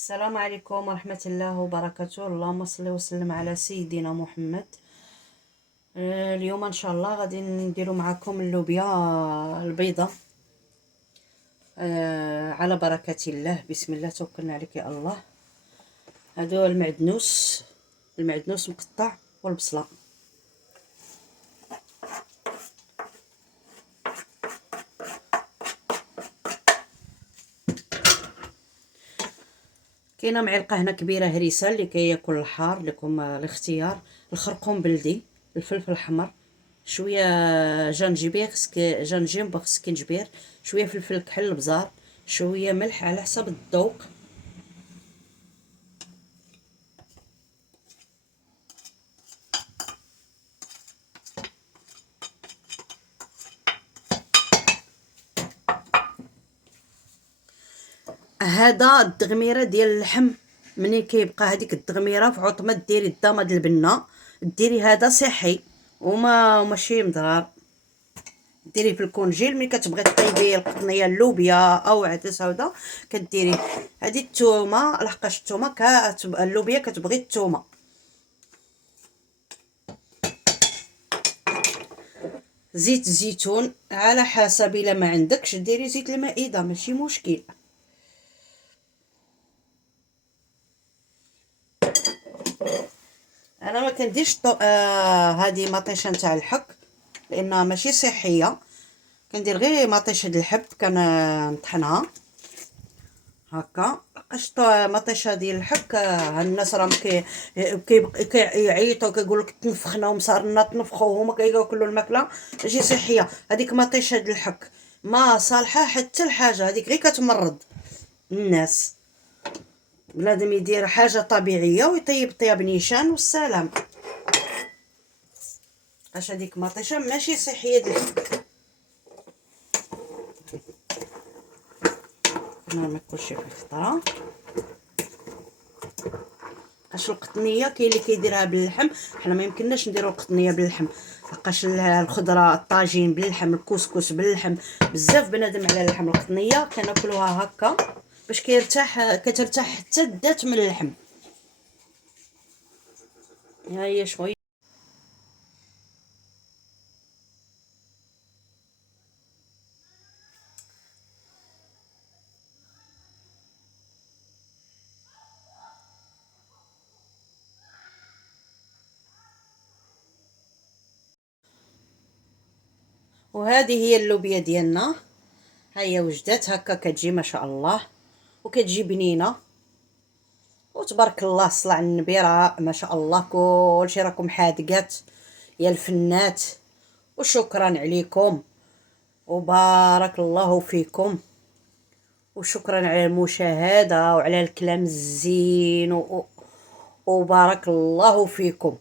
السلام عليكم ورحمة الله وبركاته. اللهم صل وسلم على سيدنا محمد. اليوم ان شاء الله غادي نديرو معكم اللوبيا البيضة. على بركة الله، بسم الله توكلنا عليك يا الله. هادو المعدنوس مقطع والبصلة. كاينه معلقه هنا كبيره هريسه اللي كياكل الحار لكم الاختيار. الخرقوم بلدي، الفلفل الحمر، شويه جنجبير خصك كنجبير، شويه فلفل كحل البزار، شويه ملح على حسب الذوق. هذا الدغميره ديال اللحم، منين كيبقى هذيك الدغميره في عطمه ديري الضماد البنه، ديري هذا صحي وماشي مضرار. ديريه في الكونجيل. ملي كتبغي طيبي القطنيه اللوبيا او عدس سودا كديري هذه الثومه، لحقاش الثومه اللوبيا كتبغي الثومه. زيت الزيتون على حسب، الا ما عندكش ديري زيت المائده ماشي مشكل. انا ما كنديرش هذه مطيشه نتاع الحك لانها ماشي صحيه. كندير غير مطيشه د الحب كنطحنها هكا. لقاش مطيشه ديال الحك الناس راهم كيعيطوا كيقول لك تنفخنا ومصارنا تنفخوا هما كياكلوا الماكله ماشي صحيه. هذيك مطيشه د الحك ما صالحه حتى الحاجه، هذيك غير كتمرض الناس. بنادم يدير حاجه طبيعيه ويطيب طياب نيشان والسلام. اش هذيك مطيشه ماشي صحيه د الحك. نرمي كلشي في الخطره. اش القطنيه كاين اللي كيديرها باللحم، حنا ما يمكنناش نديرو القطنيه باللحم لقاش الخضره الطاجين باللحم، الكسكس باللحم، بزاف بنادم على اللحم. القطنيه كناكلوها هكا باش كترتاح حتى الذات من اللحم. ها هي شويه. وهذه هي اللوبيا ديالنا، ها هي وجدات هكا كتجي ما شاء الله وكتجي بنينه وتبارك الله. الصلاة على النبي، راه ما شاء الله كلشي راكم حادقات يا الفنات. وشكرا عليكم وبارك الله فيكم، وشكرا على المشاهدة وعلى الكلام الزين وبارك الله فيكم.